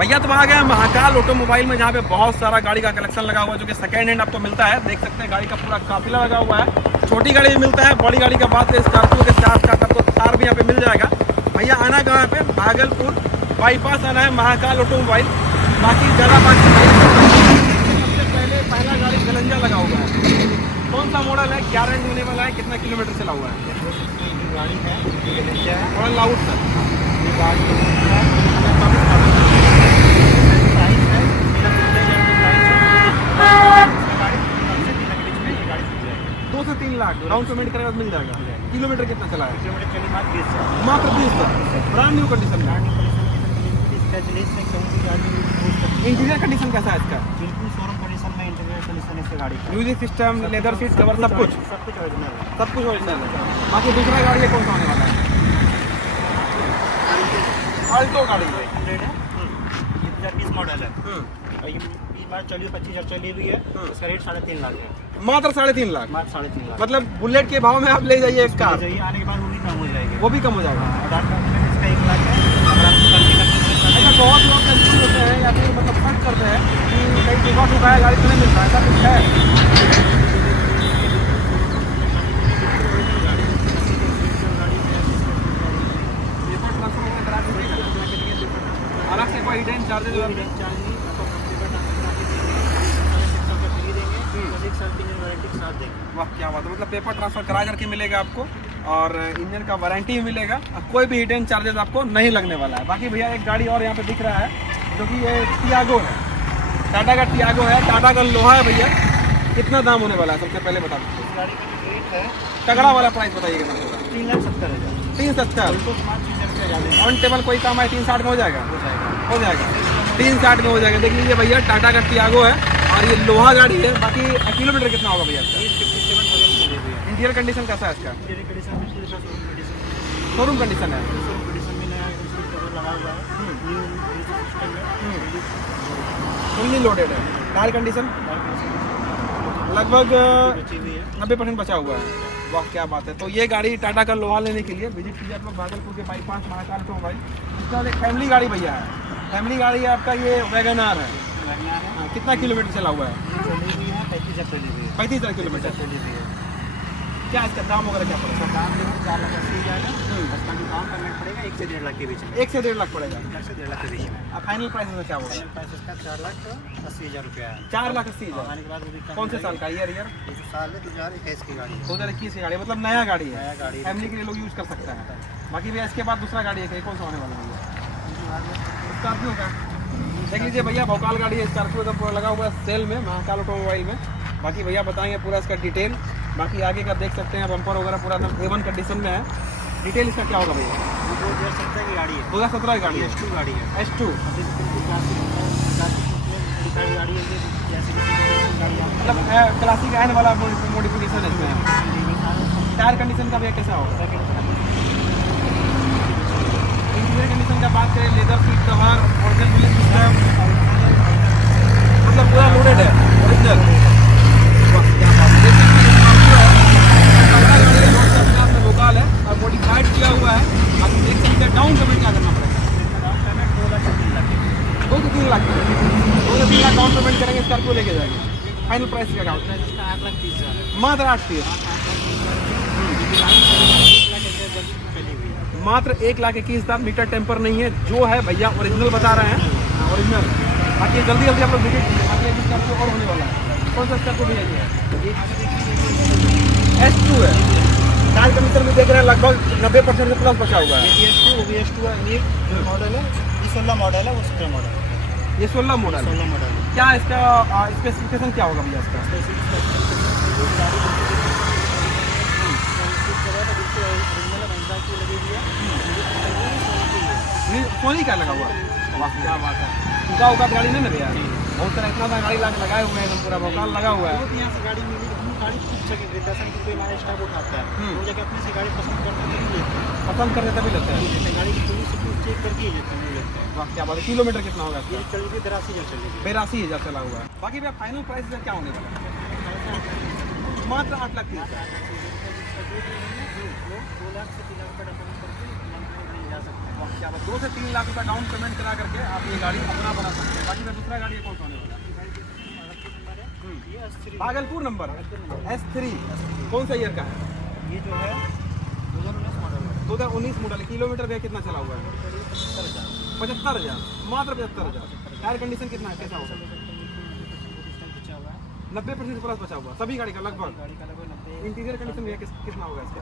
भैया तो आ गए महाकाल ऑटोमोबाइल में, जहाँ पे बहुत सारा गाड़ी का कलेक्शन लगा हुआ है, जो कि सेकेंड हैंड आपको मिलता है। देख सकते हैं गाड़ी का पूरा काफिला लगा हुआ है। छोटी गाड़ी भी मिलता है, बड़ी गाड़ी का बात है स्कॉर्पियो के साथ साथ आपको थार भी यहाँ पे मिल जाएगा। भैया आना कहाँ पे, भागलपुर बाईपास आना है, महाकाल ऑटोमोबाइल। बाकी ज़्यादा बाकी सबसे पहले पहला गाड़ी गलंजा लगा हुआ है। कौन सा मॉडल है, क्या रेंज होने वाला है, कितना किलोमीटर चला हुआ है? गाड़ी है मॉडल लाउड सर। से 3 लाख डाउन पेमेंट करेगा तो मिल जाएगा। किलोमीटर कितना चला है? मात्र 20,000। ब्रांड न्यू कंडीशन में। इंटीरियर कंडीशन कैसा है इसका? बिल्कुल शोरूम कंडीशन में इंटीरियर कंडीशन है गाड़ी का। Music system, leather seat cover, सब कुछ ओरिजिनल है। सब कुछ ओरिजिनल है। बाकी दूसरा गाड़ी है, कौन सा होने वाला है? अल्टो गाड़ी है। 2020 मॉडल है। चलिए 25,000 चली हुई है। इसका रेट 3.5 लाख है। मात्र 3.5 लाख। मात्र 3.5 लाख। मतलब बुलेट के भाव में आप ले जाइए एक कार, आने के बाद वो भी कम हो जाएगी। वो भी कम हो जाएगा। इसका 1 लाख है। अच्छा, बहुत लोग कंफ्यूज होते हैं या फिर मतलब सर्च करते हैं कि कहीं जगह ठुका है गाड़ी तो नहीं मिलता है, ऐसा कुछ है? अलग से कोई हिडन चार्जेस? वाह क्या बात है, मतलब पेपर ट्रांसफर करा करके मिलेगा आपको और इंजन का वारंटी भी मिलेगा। कोई भी हिडन चार्जेस आपको नहीं लगने वाला है। बाकी भैया एक गाड़ी और यहाँ पे दिख रहा है, जो कि ये टियागो है, टाटा का टियागो है, टाटा का लोहा है। भैया कितना दाम होने वाला है, सबसे पहले बता दीजिए। इस गाड़ी का रेट है, तगड़ा वाला प्राइस बताइए कितना होगा? 3,70,000। 370 ऑन टेबल कोई काम है 360 में हो जाएगा? हो जाएगा 360 में हो जाएगा। देख लीजिए भैया, टाटा का टियागो है और ये लोहा गाड़ी है। बाकी किलोमीटर कितना होगा भैया इसका? 57,000। इंटीरियर कंडीशन कैसा है इसका? शोरूम कंडीशन है। फुल्ली लोडेड है। टायर कंडीशन लगभग 90% बचा हुआ है। वाह क्या बात है। तो ये गाड़ी टाटा का लोहा लेने के लिए विजिट कीजिए आप लोग भागलपुर के बाईपास महाकाल ऑटोमोबाइल। इसका एक फैमिली गाड़ी भैया है, फैमिली गाड़ी है आपका, ये वैगन आर है। कितना किलोमीटर चला हुआ है? 35,000 किलोमीटर। क्या इसका दाम वगैरह क्या पड़ेगा? दाम देखो 4,80,000 है। उसका जो दाम करना पड़ेगा 1 से 1.5 लाख के बीच में। 1 से 1.5 लाख पड़ेगा। 1 से 1.5 लाख के बीच में। अब फाइनल प्राइस में क्या होगा? प्राइस इसका 4,80,000 रुपया है। 4,80,000। आने के बाद वो भी कौन से साल का? ईयर जो साल है 2021 की गाड़ी है। 2021 की गाड़ी, मतलब नया गाड़ी है, नया गाड़ी है। फैमिली के लिए लोग यूज़ कर सकते हैं। बाकी भैया इसके बाद दूसरा गाड़ी है, कौन सा होने वाला है? स्कॉर्पियो का। देख लीजिए भैया, भोकाल गाड़ी है, स्कॉर्पियो का पूरा लगा हुआ है सेल में, महाकाल ऑटोमोबाइल में। बाकी भैया बताएंगे पूरा इसका डिटेल। बाकी आगे का देख सकते हैं, बम्पर वगैरह पूरा A1 कंडीशन में है। डिटेल इसका क्या होगा भैया? 2017 की गाड़ी है। 2017 की गाड़ी है। S2 गाड़ी है। S2 गाड़ी है मतलब क्लासिक एन वाला मॉडिफिकेशन है इसमें। टायर कंडीशन का भैया कैसा होगा? इंटीरियर कंडीशन का बात करें, leather seat cover, original system, मतलब पूरा लोडेड है, ओरिजिनल। भोकाल है और मॉडिफाइड किया हुआ है। आप देख सकते हैं। डाउन पेमेंट क्या करना पड़ेगा? 2 से 3 लाख 2 से 3 लाख डाउन पेमेंट करेंगे, स्कॉर्पियो लेके जाएंगे। फाइनल प्राइस क्या होगा? मात्र 8,30,000। मात्र 1,21,000। मीटर टेम्पर नहीं है, जो है भैया ओरिजिनल बता रहे हैं, ओरिजिनल। बाकी जल्दी जल्दी आप लोग विजिट कीजिए, बाकी स्कॉर्पियो और होने वाला है। कौन सा स्कॉर्पियो भैया ये? S2 है। टायर कंडीशन भी देख रहे हैं, लगभग 90% से प्लस बचा हुआ है। S2 है, ये मॉडल है, 16 मॉडल है, वो 17 मॉडल है। ये 16 मॉडल। 16 मॉडल। क्या इसका स्पेसिफिकेशन क्या होगा भैया इसका? सोनी का लगा हुआ? वाह क्या बात है। उनका गाड़ी नहीं ना भैया? बहुत सारा इतना गाड़ी लगाए हुए हैं, पूरा भोकाल लगा हुआ है। यहाँ से गाड़ी मिली, गाड़ी पूछ सके दर्शन के हमारे स्टाफ उठाता है, वो जगह अपने से गाड़ी पसंद करते हैं, तभी लेते हैं। पसंद करने तभी लेते हैं। गाड़ी की पुलिस से चेक करके ही लेते हैं, लेते हैं। वाह क्या बात है। किलोमीटर कितना होगा इसका? ये चलेगी 83,000 चलेगी। 82,000 चला हुआ है। बाकी भैया फाइनल प्राइस क्या होने वाला है? मात्र 8 लाख 30,000। 2 लाख से 3 लाख का डॉक्यूमेंट करके मंथ में जा सकते हैं। क्या बात, 2 से 3 लाख रुपए डाउन पेमेंट करा करके आप ये गाड़ी अपना बना सकते हैं। बाकी फिर दूसरा गाड़ी ये कौन सा होने वाला है? ये S3 भागलपुर नंबर S3 कौन सा ईयर का है? ये जो है 2019 मॉडल है। 2019 मॉडल। किलोमीटर भैया कितना चला हुआ है? 75,000 75,000, मात्र 75,000। टायर कंडीशन कितना है, कैसा होगा? 90% प्लस बचा हुआ सभी गाड़ी का लगभग। गाड़ी का लगभग 90 इंटीरियर कंडीशन भैया कितना होगा इसका?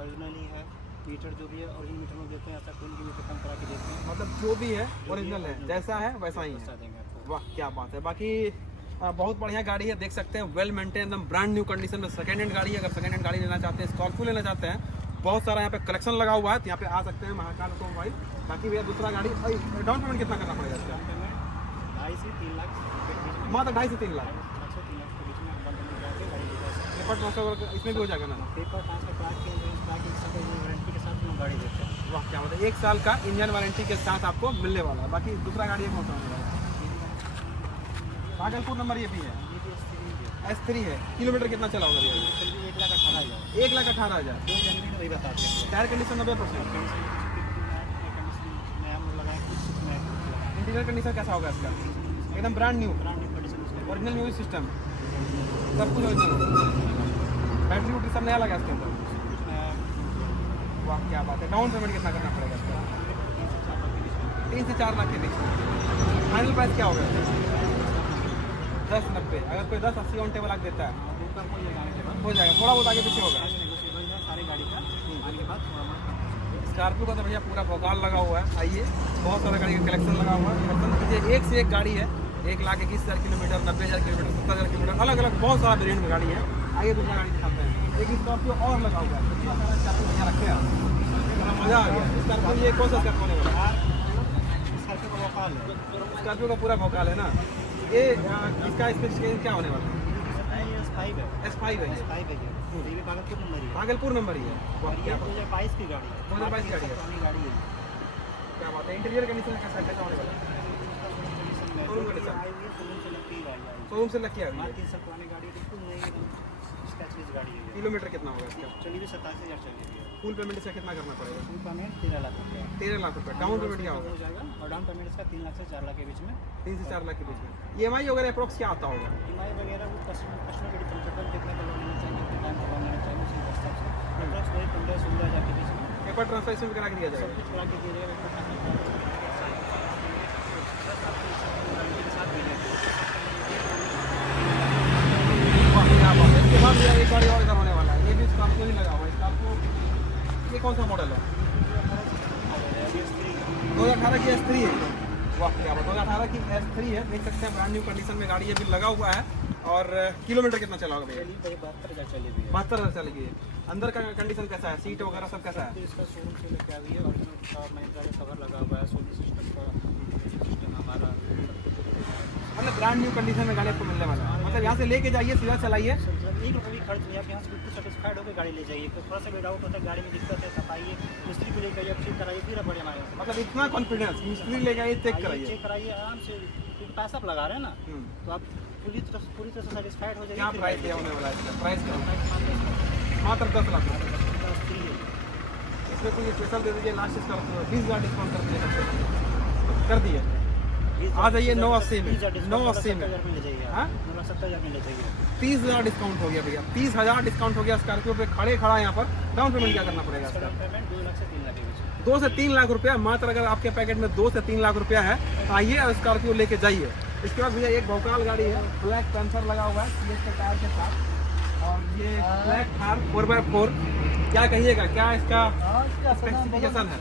ओरिजिनल ही है। मीटर जो भी है ओरिजिनल मीटर में देते हैं, ऐसा कोई भी मीटर कम करा के देते हैं। मतलब जो भी है ओरिजिनल है, जैसा है वैसा ही बता है। देंगे आपको। वाह क्या बात है। बाकी बहुत बढ़िया गाड़ी है, देख सकते हैं वेल मेंटेन, एकदम ब्रांड न्यू कंडीशन में सेकंड हैंड गाड़ी है। अगर सेकंड हैंड गाड़ी लेना चाहते हैं, स्कॉर्पियो लेना चाहते हैं, बहुत सारा यहाँ पे कलेक्शन लगा हुआ है, तो यहाँ पे आ सकते हैं महाकाल ऑटोमोबाइल। बाकी भैया दूसरा गाड़ी डाउन पेमेंट कितना करना पड़ेगा इसका? 2.5 से 3 लाख के बीच में, मात्र 2.5 से 3 लाख। 2.5 से 3 लाख के बीच में आप डाउन पेमेंट करा के गाड़ी ले जा सकते हैं। पेपर ट्रांसफर इसमें भी हो जाएगा ना? पेपर ट्रांसफर करा के वारंटी के साथ हम गाड़ी देते हैं। वाह क्या बात है। 1 साल का इंजन वारंटी के साथ आपको मिलने वाला है। बाकी दूसरा गाड़ी कौन सा होने वाला है? भागलपुर नंबर ये भी है, ये भी S3 है। किलोमीटर कितना चला होगा भैया? 1,18,000 1,18,000। 2 जनवरी में वही बताते हैं। Tyre condition 90%। नया मोड लगाए, कुछ नया लगाए। इंटीरियर कंडीशन कैसा होगा इसका? एकदम brand new, brand new condition उसका ओरिजिनल म्यूजिक सिस्टम, सब कुछ ओरिजिनल। बैटरी वूटरी सब नया लगा इसके अंदर। कुछ नया। वाह क्या बात है। डाउन पेमेंट कितना करना पड़ेगा इसका? 3 से 4 लाख के बीच में। फाइनल प्राइस क्या होगा? 10-90। अगर कोई 10-80 ऑन टेबल आके देता है ऊपर कोई लगाने के बाद हो जाएगा, थोड़ा बहुत आगे पीछे होगा। सारी गाड़ी का आने के बाद थोड़ा मोड़ा स्कॉर्पियो का तो भैया पूरा भौकाल लगा हुआ है। आइए, बहुत सारा गाड़ी का कलेक्शन लगा हुआ है। पसंद कीजिए, एक से एक गाड़ी है। 1,21,000 किलोमीटर, 90,000 किलोमीटर, 70,000 किलोमीटर, अलग अलग बहुत सारा वेरियंट में गाड़ी है। आइए दूसरा गाड़ी दिखाते हैं। एक स्कॉर्पियो और लगा हुआ है, इतना सारा स्कॉर्पियो यहाँ रखे हैं, मज़ा आ गया। स्कॉर्पियो ये कौन सा स्कॉर्पियो होने वाला है? स्कॉर्पियो का वकाल है। स्कॉर्पियो का पूरा भौकाल है ना। ये इसका स्पेसिफिकेशन क्या होने वाला है? ये S5 है। S5 है ये। S5 है ये भी भागलपुर नंबर ही है। भागलपुर नंबर ही है। और वाह ये क्या बात 2022 की गाड़ी है। 2022 की गाड़ी है। पुरानी गाड़ी है। क्या बात है। इंटीरियर कंडीशन कैसा होने वाला है? Showroom condition. आई हुई है, शोरूम से लग के ही गाड़ी आई है। शोरूम से लग के आ गई है। 3 साल पुरानी गाड़ी है, बिल्कुल नई एकदम स्क्रैचलेस गाड़ी है ये। किलोमीटर कितना होगा इसका? चली भी 27,000 चली है। फुल पेमेंट इसका कितना करना पड़ेगा? फुल पेमेंट 13 लाख रुपया 13 लाख रुपए। डाउन पेमेंट क्या होगा? हो जाएगा और डाउन पेमेंट इसका 3 लाख से 4 लाख के बीच में। 3 से 4 लाख के बीच में। EMI वगैरह अप्रोक्स क्या आता होगा? EMI वगैरह वो कस्टमर के कंफर्टेबल कितने का लोन लेना चाहिए, कितने टाइम का लोन लेना चाहिए, उसी हिसाब से अप्रोक्स वही 15-16 हज़ार के बीच में पेपर ट्रांसफर भी करा के दिया सब जाएगा। कुछ करा के दिया जाएगा। क्या बात है। इसके बाद भैया एक गाड़ी और इधर होने वाला है, ये भी स्कॉर्पियो ही लगा हुआ है। स्कॉर्पियो ये कौन सा मॉडल है? 2018 की S3 है। वाह क्या बात। 2018 की S3 है, देख सकते हैं ब्रांड न्यू कंडीशन में गाड़ी अभी लगा हुआ है। और किलोमीटर कितना चला होगा भैया? 72,000 चली हुई है। 72,000 चलेगी। अंदर का कंडीशन कैसा है? सीट वगैरह सब कैसा है? तो इसका शोरूम से लेके आ गई है, और महिंद्रा का कवर लगा हुआ है, सोनी सिस्टम का सिस्टम हमारा। मतलब ब्रांड न्यू कंडीशन में गाड़ी आपको मिलने वाला है। मतलब यहाँ से लेके जाइए, सीधा चलाइए। एक रुपये भी खर्च नहीं, आप यहाँ से बिल्कुल सेटिस्फाइड होकर गाड़ी ले जाइए। तो थोड़ा सा भी डाउट होता है, गाड़ी में दिक्कत है, सफाइए, मिस्त्री को लेकर आप चेक कराइए, फिर बड़े हमारे मतलब इतना कॉन्फिडेंस, मिस्त्री लेके आइए, चेक कराइए। चेक कराइए आराम से, क्योंकि पैसा आप लगा रहे हैं ना, तो आप पूरी तरह से सेटिस्फाइड हो जाइए। क्या फिर प्राइस गाड़ी दिया ले होने वाला है इसका? प्राइस क्या होगा? जाइए। मात्र 10 लाख रुपये। बस फ्री है। इसमें कुछ स्पेशल दे दीजिए, लास्ट इसका 20,000 डिस्काउंट कर दीजिए। कर दिए। आ जाइए 980 में, 980 में। 70,000 में ले जाइए। हाँ? 70,000 में ले जाइए। 30,000 डिस्काउंट हो गया भैया। 30,000 डिस्काउंट हो गया। स्कॉर्पियो पे खड़ा है यहाँ पर। डाउन पेमेंट क्या करना पड़ेगा इसका इसका? डाउन पेमेंट 2 लाख से 3 लाख के बीच में। 2 से 3 लाख रुपया मात्र। अगर आपके पैकेट में 2 से 3 लाख रुपया है तो आइए और स्कॉर्पियो लेके जाइए। इसके बाद भैया एक भौकाल गाड़ी है, ब्लैक पैंथर लगा हुआ है CH के टायर के साथ। और ये ब्लैक थार 4x4, क्या कहिएगा, क्या इसका स्पेसिफिकेशन है?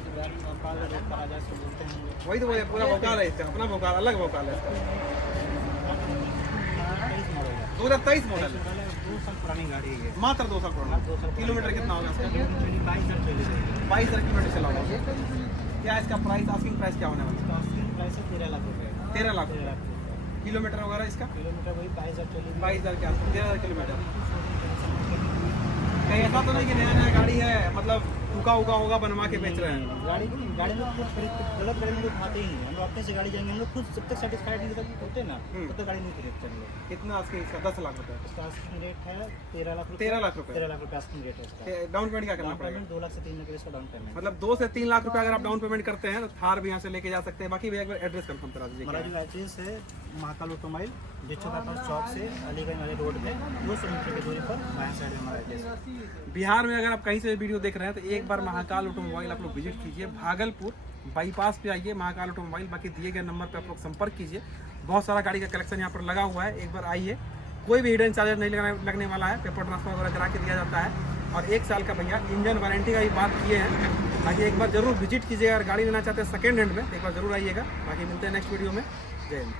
वही तो वो पूरा भौकाल है इसका, अपना भौकाल, अलग भौकाल है इसका। 2023 मॉडल है। 2 साल पुरानी गाड़ी है ये। मात्र 2 साल पुराना। किलोमीटर कितना होगा इसका? 22,000 चली जाएगी। 22,000 किलोमीटर चला होगा। क्या इसका प्राइस, आस्किंग प्राइस क्या होने वाला है? इसका प्राइस है 13 लाख रुपये। 13 लाख। 13 लाख रुपये। किलोमीटर वगैरह इसका किलोमीटर वही 22,000 चली हुई है। 22,000 के आसपास, 13,000 किलोमीटर। कहीं ऐसा तो नहीं कि नया नया गाड़ी है, मतलब ठुका उका होगा बनवा के बेच रहे हैं। गाड़ी में कुछ गलत गाड़ी में लोग खाते ही नहीं, हम लोग अपने से गाड़ी जाएंगे, हम लोग खुद जब तक सेटिस्फाइड नहीं होते ना तब तक गाड़ी नहीं खरीदते हम लोग। कितना आस्किंग इसका? 10 लाख रुपए। इसका आस्किंग रेट है 13 लाख रुपए। 13 लाख रुपए। 13 लाख रुपए आस्किंग रेट है इसका। डाउन पेमेंट क्या करना डाउन पड़ेगा? पेमेंट 2 लाख से 3 लाख इसका डाउन पेमेंट। मतलब 2 से 3 लाख रुपए अगर आप डाउन पेमेंट करते हैं तो थार भी यहाँ से लेके जा सकते हैं। बाकी भैया एक बार एड्रेस कंफर्म करा दीजिए। हमारा जो एड्रेस है महाकाल ऑटोमोबाइल, जिचोका चौक से अलीगंज वाले रोड पे 200 मीटर की दूरी पर बाएं साइड में हमारा एड्रेस है। बिहार में अगर आप कहीं से वीडियो देख रहे हैं तो एक बार महाकाल ऑटोमोबाइल आप लोग विजिट कीजिए। भागलपुर बाईपास पे आइए महाकाल ऑटोमोबाइल। बाकी दिए गए नंबर पे आप लोग संपर्क कीजिए। बहुत सारा गाड़ी का कलेक्शन यहाँ पर लगा हुआ है, एक बार आइए। कोई भी हिडन चार्जर नहीं लगने वाला है, पेपर ट्रांसफर वगैरह करा के दिया जाता है। और 1 साल का भैया इंजन वारंटी का भी बात किए हैं। बाकी एक बार जरूर विजिट कीजिएगा। अगर गाड़ी लेना चाहते हैं सेकेंड हैंड में तो एक बार जरूर आइएगा। बाकी मिलते हैं नेक्स्ट वीडियो में। जय हिंद।